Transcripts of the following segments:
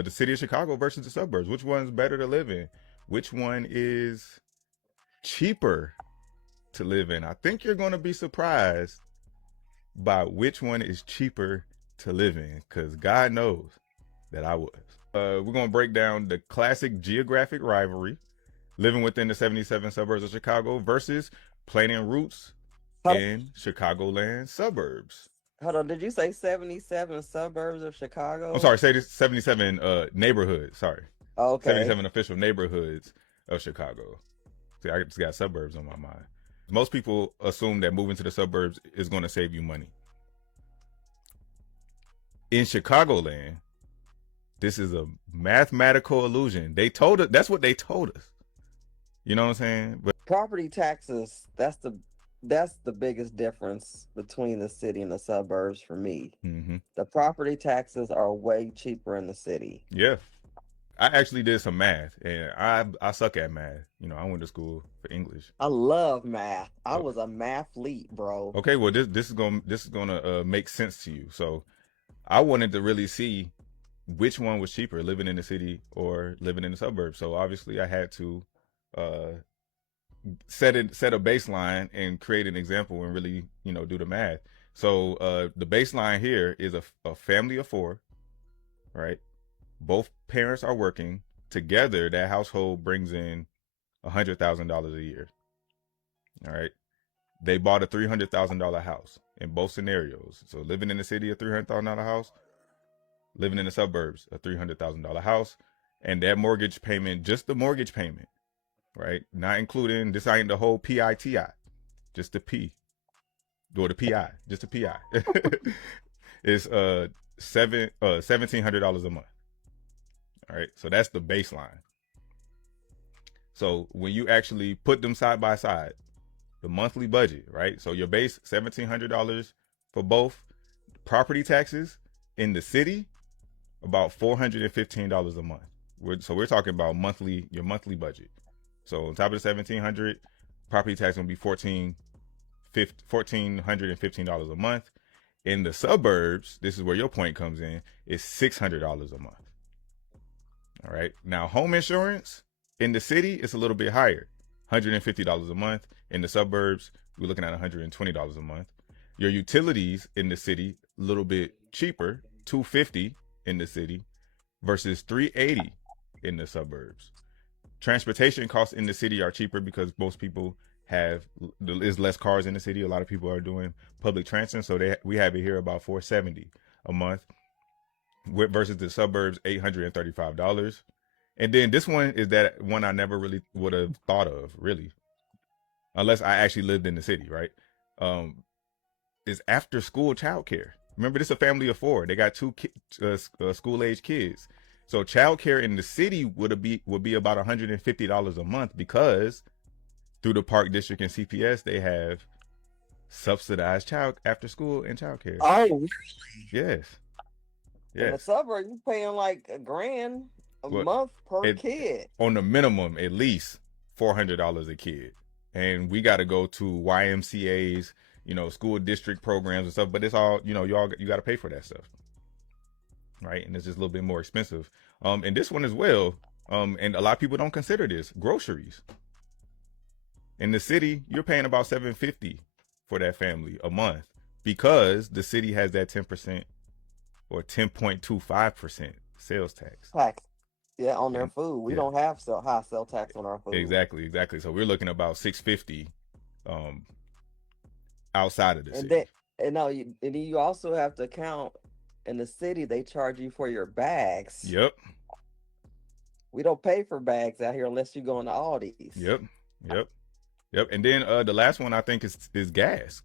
the city of Chicago versus the suburbs. Which one's better to live in? Which one is cheaper to live in? I think you're going to be surprised by which one is cheaper to live in, because God knows that I was. We're going to break down the classic geographic rivalry, living within the 77 suburbs of Chicago versus planting roots Hold, in Chicagoland suburbs. hold on, did you say 77 suburbs of I'm Chicago? sorry, say this 77 neighborhoods. Sorry, Okay. 77 official neighborhoods of Chicago. See, I just got suburbs on my mind. Most people assume that moving to the suburbs is going to save you money. In Chicagoland, this is a mathematical illusion. They told us, that's what they told us. You know what I'm saying? But Property taxes, that's the biggest difference between the city and the suburbs for me. mm-hmm. The property taxes are way cheaper in the city. Yeah, I actually did some math, and I suck at math. You know, I went to school for English. I love math. I Oh, was a mathlete, bro. okay, well this is gonna make sense to you. So I wanted to really see which one was cheaper, living in the city or living in the suburbs. So obviously I had to uh, set a baseline and create an example and really do the math. So the baseline here is a family of four, right? Both parents are working together. That household brings in $100,000 a year. All right. They bought a $300,000 house in both scenarios. So living in the city, a $300,000 house. Living in the suburbs, a $300,000 house. And that mortgage payment, just the mortgage payment, right? Not including, this ain't the whole PITI, just the P, or the PI, just the PI. It's $1,700 a month. All right. So that's the baseline. So when you actually put them side by side, the monthly budget, right? So your base $1,700 for both. Property taxes in the city, about $415 a month. So we're talking about your monthly budget. So on top of the 1,700, property tax gonna be $1,415 a month. In the suburbs, this is where your point comes in, is $600 a month. All right. Now home insurance in the city is a little bit higher, $150 a month. In the suburbs, we're looking at $120 a month. Your utilities in the city, a little bit cheaper, $250 in the city versus $380 in the suburbs. Transportation costs in the city are cheaper because most people there's less cars in the city. A lot of people are doing public transit, so we have it here about $470 a month versus the suburbs $835. And then this one is that one I never really would have thought of, really, unless I actually lived in the city, right? Is after school childcare. Remember, this is a family of four. They got two school age kids. So childcare in the city would be about $150 a month, because through the Park District and CPS they have subsidized child after school and childcare. Oh, really? Yes, In the yes. suburb, you paying like a grand a Well, month per it kid. on the minimum at least $400 a kid, and we got to go to YMCA's, school district programs and stuff. But it's all, you got to pay for that stuff, right? And it's just a little bit more expensive. And this one as well. And a lot of people don't consider this groceries. In the city, you're paying about $750 for that family a month, because the city has that 10% or 10.25% sales tax. Tax. Yeah, on their And food. We yeah, don't have high sell tax on our food. exactly. So we're looking about $650 um outside of the And city. then and then you also have to count in the city they charge you for your bags. Yep, We don't pay for bags out here unless you go into Aldi's. yep, yep, yep. And then the last one I think is gas.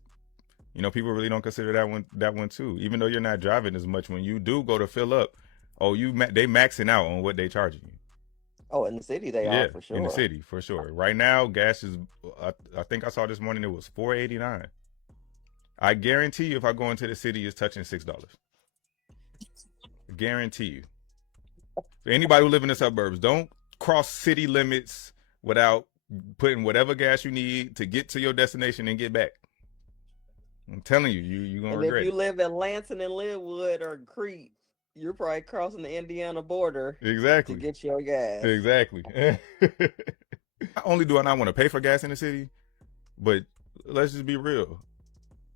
People really don't consider that one too. Even though you're not driving as much, when you do go to fill up, they maxing out on what they charging you. Oh, in the city they are Yeah, for in the sure. city for sure. Right now, gas is. I think I saw this morning it was $4.89. I guarantee you, if I go into the city, it's touching $6. Guarantee you. For anybody who live in the suburbs, don't cross city limits without putting whatever gas you need to get to your destination and get back. I'm telling you, you're gonna And if regret you it. live in Lansing and Linwood or Crete, You're probably crossing the Indiana border to Exactly. get your gas. Exactly. Not only do I not want to pay for gas in the city, but let's just be real.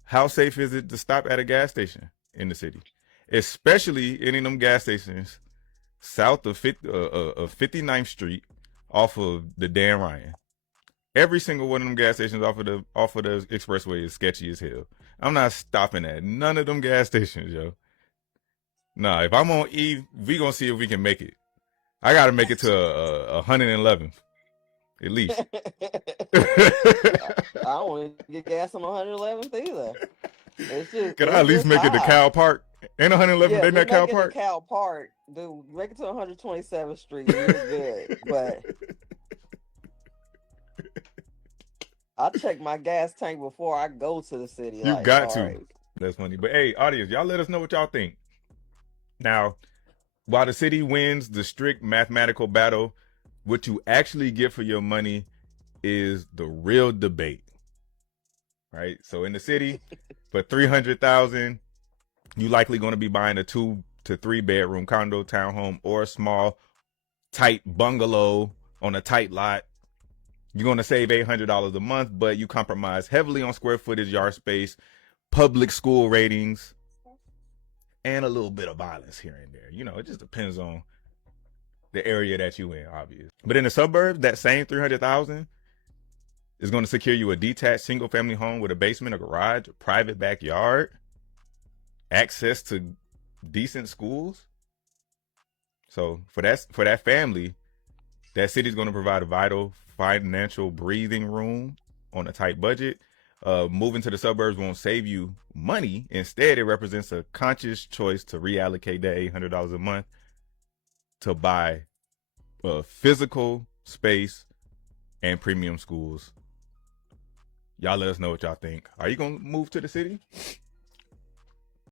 How safe is it to stop at a gas station in the city? Especially any of them gas stations south of 59th Street off of the Dan Ryan. Every single one of them gas stations off of the expressway is sketchy as hell. I'm not stopping at none of them gas stations, yo. Nah, if I'm on E, we gonna see if we can make it. I gotta make it to 111th at least. I don't want to get gas on 111th either. Can I It's at least just make it to high. Cal Park? Ain't 111th Yeah, they just not make Cal it to Park? Cal Park, dude. Make it to 127th Street, and you're good. But I check my gas tank before I go to the city. You Like, got all to. right, That's funny. But hey, audience, y'all let us know what y'all think. Now, while the city wins the strict mathematical battle, what you actually get for your money is the real debate. Right? So in the city, for 300,000, you likely going to be buying a 2 to 3 bedroom condo, townhome, or a small tight bungalow on a tight lot. You're going to save $800 a month, but you compromise heavily on square footage, yard space, public school ratings, and a little bit of violence here and there. You know, it just depends on the area that you in, obviously. But in the suburbs, that same 300,000 is going to secure you a detached single family home with a basement, a garage, a private backyard, access to decent schools. So for that family, that city's going to provide a vital financial breathing room on a tight budget. Moving to the suburbs won't save you money. Instead, it represents a conscious choice to reallocate that $800 a month to buy physical space and premium schools. Y'all let us know what y'all think. Are you going to move to the city?